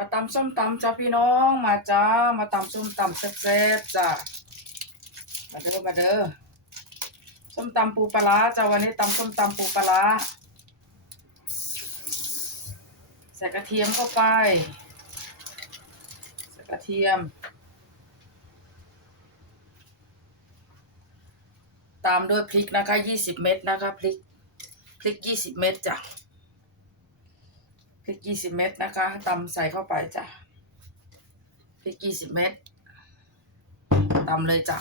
มาตำส้มตำจ้าพี่น้องมาจ้ามาตำส้มตำแซ่บๆจ้ามาเด้อมาเด้อส้มตำปูปลาจ้าวันนี้ตำส้มตำปูปลาร้าใส่กระเทียมเข้าไปใส่กระเทียม ตามด้วยพริกนะคะยี่สิบเม็ดนะคะพริกพริกยี่สิบเม็ดจ้ะ พริกยี่สิบเม็ดนะคะตำใส่เข้าไปจ้ะพริกยี่สิบเม็ดตำเลยจ้ะ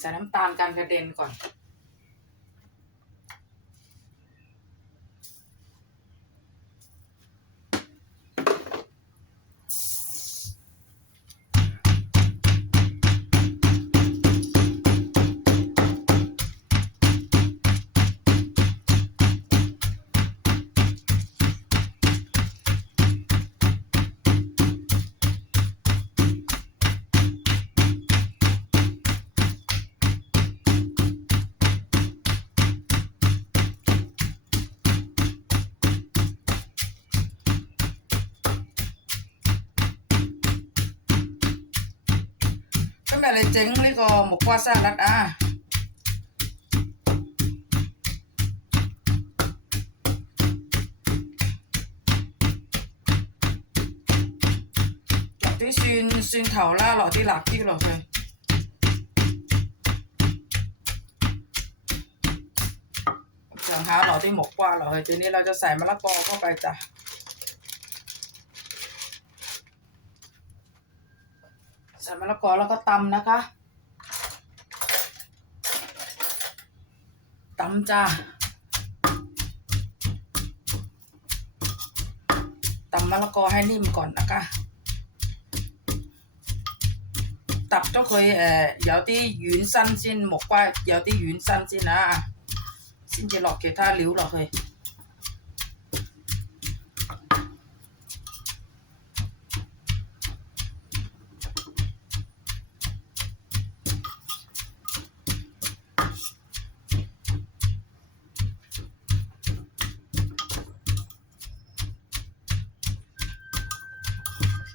ใส่น้ำตาลกันกระเด็นก่อน này là trứng lấy có một quả salad à Lọt tí xuyên xuyên thầu la lọt tí lạc kia lọt rồi Chẳng há lọt tí một quả lọt rồi ทีนี้เราจะใส่มะละกอเข้าไปจ้ะ ใส่มะละกอแล้วก็ตำนะคะตำจ้าตำมะละกอให้นิ่มก่อนนะคะ ตับต้องเคยเอ่อเดี๋วที่ยืนสั้นสิ้นหมกว่าเดี๋วที่ยืนสั้นสิ้นนะสิ้นจะหลอกเกท่าลิ้วหรอเคย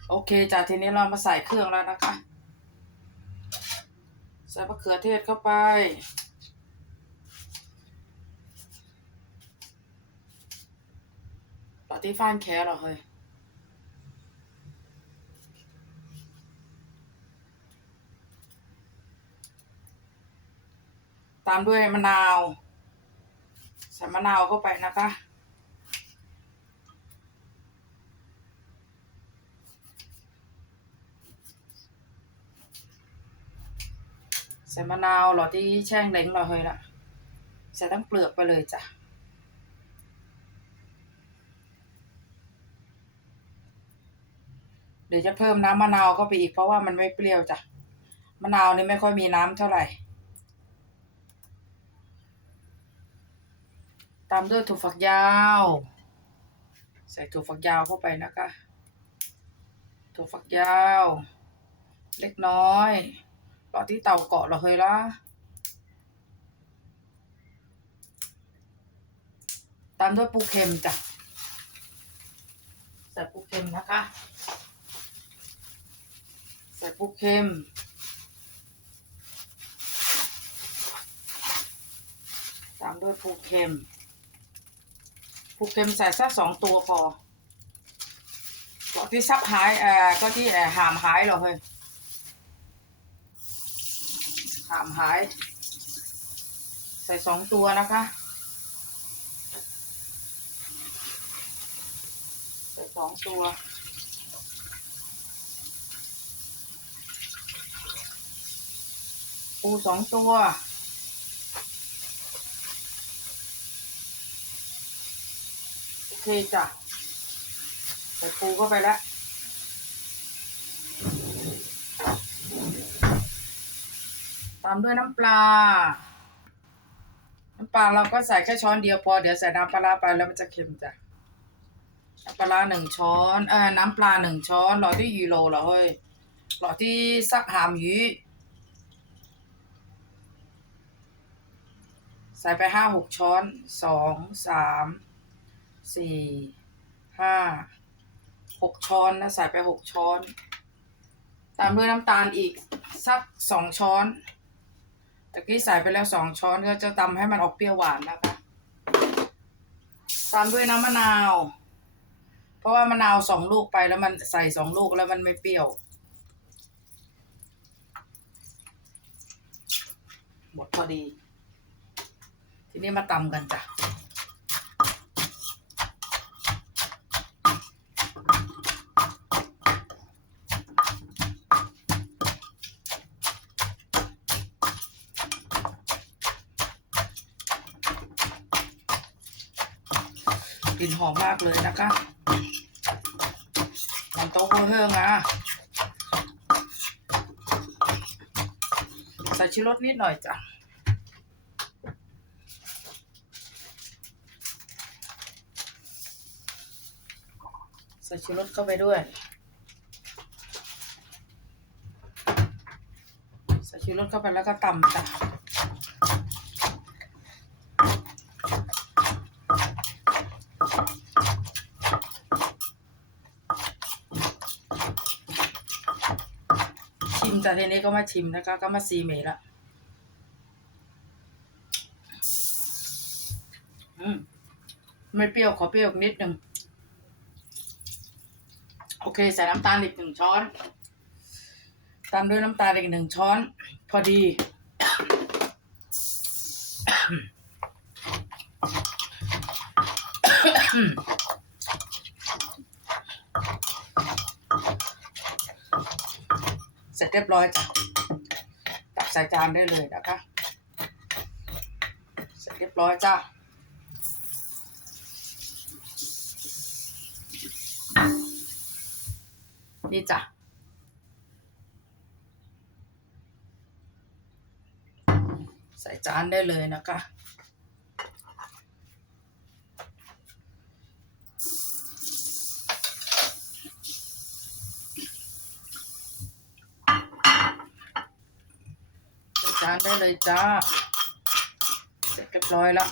โอเคจ้ะทีนี้เรามาใส่เครื่องแล้วนะคะ ใส่มะเขือเทศเข้าไปปาที่ฟ้านแคเหรอเฮ้ยตามด้วยมะนาว ใส่มะนาวเข้าไปนะคะ ใส่มะนาวหรอที่แช่งเล้งเราเฮยละใส่ทั้งเปลือกไปเลยจ้ะเดี๋ยวจะเพิ่มน้ำมะนาวเข้าไปอีกเพราะว่ามันไม่เปรี้ยวจ้ะมะนาวนี่ไม่ค่อยมีน้ำเท่าไหร่ ตามด้วยถั่วฝักยาว ใส่ถั่วฝักยาวเข้าไปนะคะ ถั่วฝักยาว เล็กน้อย รอที่เตาเกาะเราเคยละตามด้วยปูเค็มจ้ะใส่ปูเค็มนะคะ ใส่ปูเค็ม ตามด้วยปูเค็ม ปูเค็มใส่สักสองตัวพอก็ที่ซับหายเอ่อก็ที่เอ่อหามหายเรอเฮ้ย หามหาย ใส่สองตัวนะคะใส่สองตัวปูสองตัวโอเคจ้ะใส่ปูเข้าไปแล้ว ตามด้วยน้ำปลา น้ำปลาเราก็ใส่แค่ช้อนเดียวพอ เดี๋ยวใส่น้ำปลาไปแล้วมันจะเค็มจ้ะน้ำปลาหนึ่งช้อนเอ่อน้ำปลาหนึ่งช้อนหล่อที่ยูโรเหรอเฮ้ยหล่อที่ซักหามยีใส่ไปห้าหกช้อนสองสามสี่ห้าหกช้อนนะใส่ไปหกช้อน ตามด้วยน้ำตาลอีกสักสองช้อน ตะกี้ใส่ไปแล้วสองช้อนก็จะตำให้มันออกเปรี้ยวหวานนะคะตามด้วยน้ำมะนาว เพราะว่ามะนาวสองลูกไปแล้วมันใส่สองลูกแล้วมันไม่เปรี้ยว หมดพอดี ทีนี้มาตำกันจ้ะ กลิ่นหอมมากเลยนะคะน้ำเต้าหู้เฮืองอะใส่ชิรสนิดหน่อยจ้ะใส่ชิรสเข้าไปด้วยใส่ชิรสเข้าไปแล้วก็ตำจ้ะ ชิมจ้ะทีนี้ก็มาชิมนะคะ ก็มาซีเมละอืมไม่เปรี้ยวขอเปรี้ยวนิดหนึ่งโอเค ใส่น้ำตาลอีกหนึ่งช้อน ตามด้วยน้ำตาลอีกหนึ่งช้อน พอดี เสร็จเรียบร้อยจ้ะตักใส่จานได้เลยนะคะ เสร็จเรียบร้อยจ้านี่จ้ะใส่จานได้เลยนะคะานได้เลยจ้า เสร็จเรียบร้อยแล้ว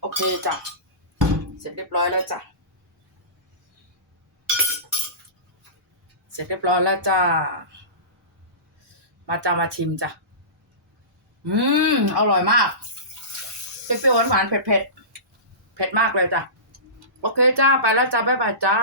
โอเคจ้ะ เสร็จเรียบร้อยแล้วจ้ะ เสร็จเรียบร้อยแล้วจ้า มาจ้ามาชิมจ้ะ อืม อร่อยมากเปรี้ยวหวานเผ็ดเผ็ดเผ็ดมากเลยจ้ะ โอเคจ้า ไปแล้วจ้า บ๊ายบายจ้า